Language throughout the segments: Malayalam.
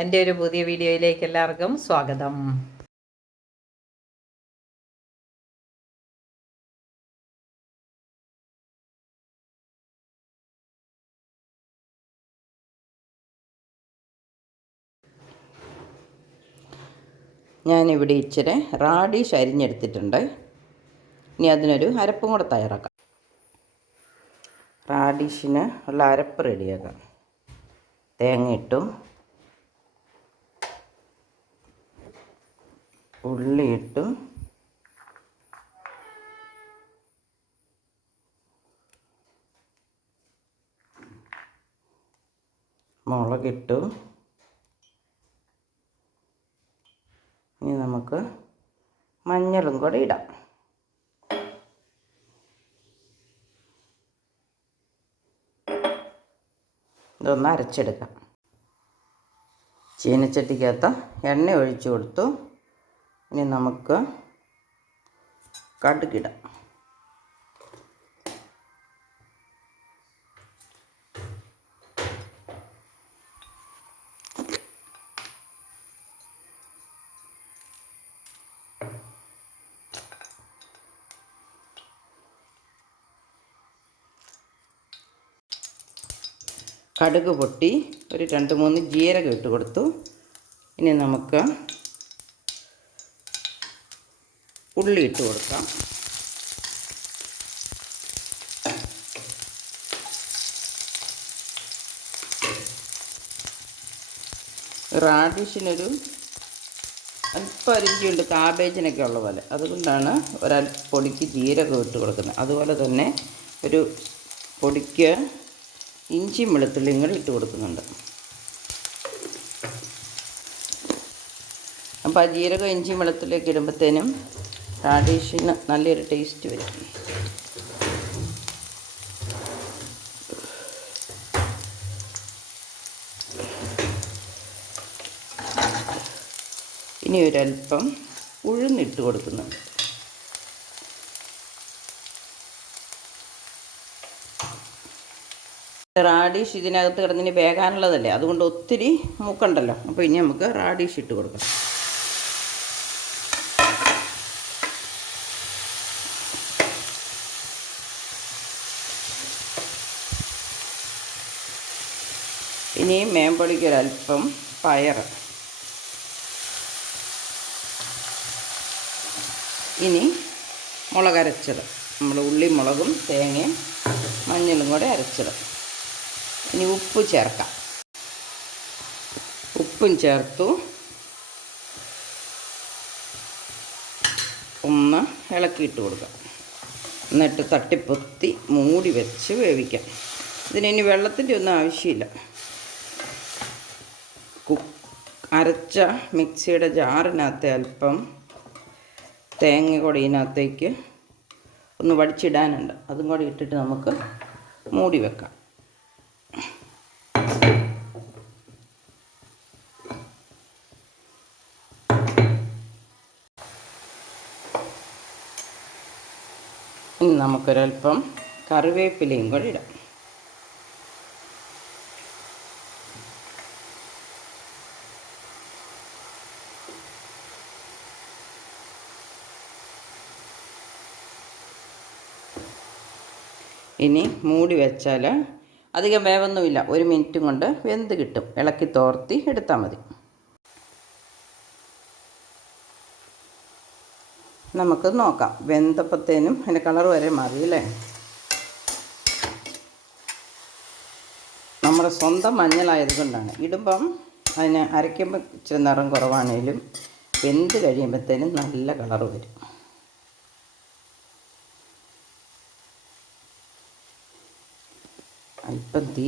എന്റെ ഒരു പുതിയ വീഡിയോയിലേക്ക് എല്ലാവർക്കും സ്വാഗതം. ഞാനിവിടെ ഇച്ചിരി റാഡിഷ് അരിഞ്ഞെടുത്തിട്ടുണ്ട് ഇനി അതിനൊരു അരപ്പും കൂടെ തയ്യാറാക്കാം. റാഡിഷിന് ഉള്ള അരപ്പ് റെഡിയാക്കാം തേങ്ങ ഇട്ടു. ഉള്ളി ഇട്ടു മുളകിട്ടു ഇനി നമുക്ക് മഞ്ഞളും കൂടെ ഇടാം. ഇതൊന്ന് അരച്ചെടുക്കാം. ചീനച്ചട്ടിക്കകത്ത് എണ്ണ ഒഴിച്ചു കൊടുത്തു. ഇനി നമുക്ക് കടുകിടാം. കടുക് പൊട്ടി ഒരു രണ്ട് മൂന്ന് ജീരകം ഇട്ട് കൊടുത്തു. ഇനി നമുക്ക് ഉള്ളി ഇട്ട് കൊടുക്കാം. റാഡിഷിനൊരു അല്പം അരിഞ്ചിയുണ്ട് കാബേജിനൊക്കെ ഉള്ള പോലെ. അതുകൊണ്ടാണ് ഒരൽ പൊടിക്ക് ജീരകം ഇട്ട് കൊടുക്കുന്നത്. അതുപോലെ തന്നെ ഒരു പൊടിക്ക് ഇഞ്ചിയും വെളുത്തുള്ളിയും കൂടി ഇട്ട് കൊടുക്കുന്നുണ്ട്. അപ്പോൾ ആ ജീരകം ഇഞ്ചിയും വെളുത്തുള്ളിയൊക്കെ ഇടുമ്പോഴത്തേനും റാഡീഷിന് നല്ലൊരു ടേസ്റ്റ് വരും. ഇനി ഒരല്പം ഉഴുന്നിട്ട് കൊടുക്കുന്നുണ്ട്. റാഡിഷ് ഇതിനകത്ത് കിടന്നിന് വേകാനുള്ളതല്ലേ? അതുകൊണ്ട് ഒത്തിരി മൂക്കണ്ടല്ലോ. അപ്പോൾ ഇനി നമുക്ക് റാഡിഷ് ഇട്ട് കൊടുക്കാം ഇനി മേമ്പൊടിക്ക് ഒരല്പം പയർ. ഇനി മുളകരച്ചത്. നമ്മൾ ഉള്ളി മുളകും തേങ്ങയും മഞ്ഞളും കൂടെ അരച്ചത്. ഇനി ഉപ്പ് ചേർക്കാം. ഉപ്പും ചേർത്തു. ഒന്ന് ഇളക്കിയിട്ട് കൊടുക്കാം. എന്നിട്ട് തട്ടിപ്പൊത്തി മൂടി വെച്ച് വേവിക്കാം. ഇതിനി വെള്ളത്തിന്റെ ഒന്നും ആവശ്യമില്ല. അരച്ച മിക്സിയുടെ ജാറിനകത്ത് അല്പം തേങ്ങ കൂടി ഇതിനകത്തേക്ക് ഒന്ന് വടിച്ചിടാനുണ്ട്. അതും കൂടി ഇട്ടിട്ട് നമുക്ക് മൂടി വെക്കാം. ഇനി നമുക്കൊരൽപ്പം കറിവേപ്പിലയും കൂടി ഇടാം. ഇനി മൂടി വെച്ചാൽ അധികം വേവൊന്നുമില്ല. ഒരു മിനിറ്റും കൊണ്ട് വെന്ത് കിട്ടും. ഇളക്കി തോർത്തി എടുത്താൽ മതി. നമുക്ക് നോക്കാം. വെന്തപ്പത്തേനും അതിന്റെ കളർ വരെ മാറിയില്ലേ നമ്മുടെ സ്വന്തം മഞ്ഞളായത് കൊണ്ടാണ്. ഇടുമ്പം അതിന് അരയ്ക്കുമ്പോൾ ഇച്ചിരി നിറം കുറവാണേലും വെന്ത് കഴിയുമ്പോഴത്തേനും നല്ല കളർ വരും. അല്പം തീ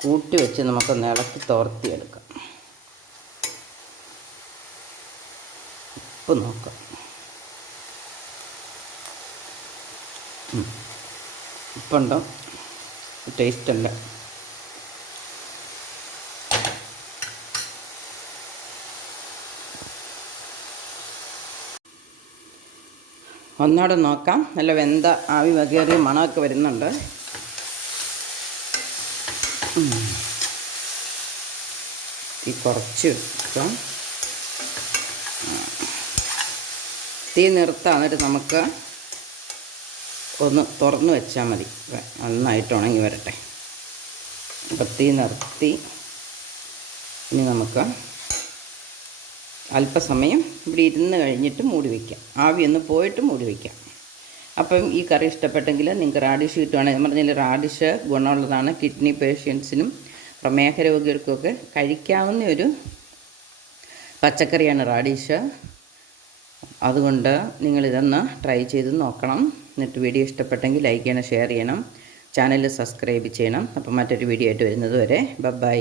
കൂട്ടി വെച്ച് നമുക്കൊന്ന് ഇളക്കി തോർത്തിയെടുക്കാം. ഉപ്പ് നോക്കാം. ഉപ്പുണ്ടോ? ടേസ്റ്റ് അല്ല ഒന്നുകൂടെ നോക്കാം. നല്ല വെന്ത ആവി വകേറിയ മണമൊക്കെ വരുന്നുണ്ട്. ഈ കുറച്ച് വെക്കാം. തീ നിർത്താം. എന്നിട്ട് നമുക്ക് ഒന്ന് തുറന്ന് വെച്ചാൽ മതി. നന്നായിട്ട് ഉണങ്ങി വരട്ടെ. അപ്പം തീ നിർത്തി. ഇനി നമുക്ക് അല്പസമയം ഇവിടെ ഇരുന്ന് കഴിഞ്ഞിട്ട് മൂടി വയ്ക്കാം ആവി ഒന്ന് പോയിട്ട് മൂടി വയ്ക്കാം അപ്പം ഈ കറി ഇഷ്ടപ്പെട്ടെങ്കിൽ നിങ്ങൾക്ക് റാഡിഷ് കിട്ടുവാണെങ്കിൽ ഞാൻ പറഞ്ഞില്ല റാഡിഷ് ഗുണമുള്ളതാണ്. കിഡ്നി പേഷ്യൻസിനും പ്രമേഹ രോഗികൾക്കൊക്കെ കഴിക്കാവുന്ന ഒരു പച്ചക്കറിയാണ് റാഡിഷ്. അതുകൊണ്ട് നിങ്ങളിതൊന്ന് ട്രൈ ചെയ്ത് നോക്കണം. എന്നിട്ട് വീഡിയോ ഇഷ്ടപ്പെട്ടെങ്കിൽ ലൈക്ക് ചെയ്യണം ഷെയർ ചെയ്യണം ചാനൽ സബ്സ്ക്രൈബ് ചെയ്യണം. അപ്പം മറ്റൊരു വീഡിയോ ആയിട്ട് വരുന്നത് വരെ ബൈ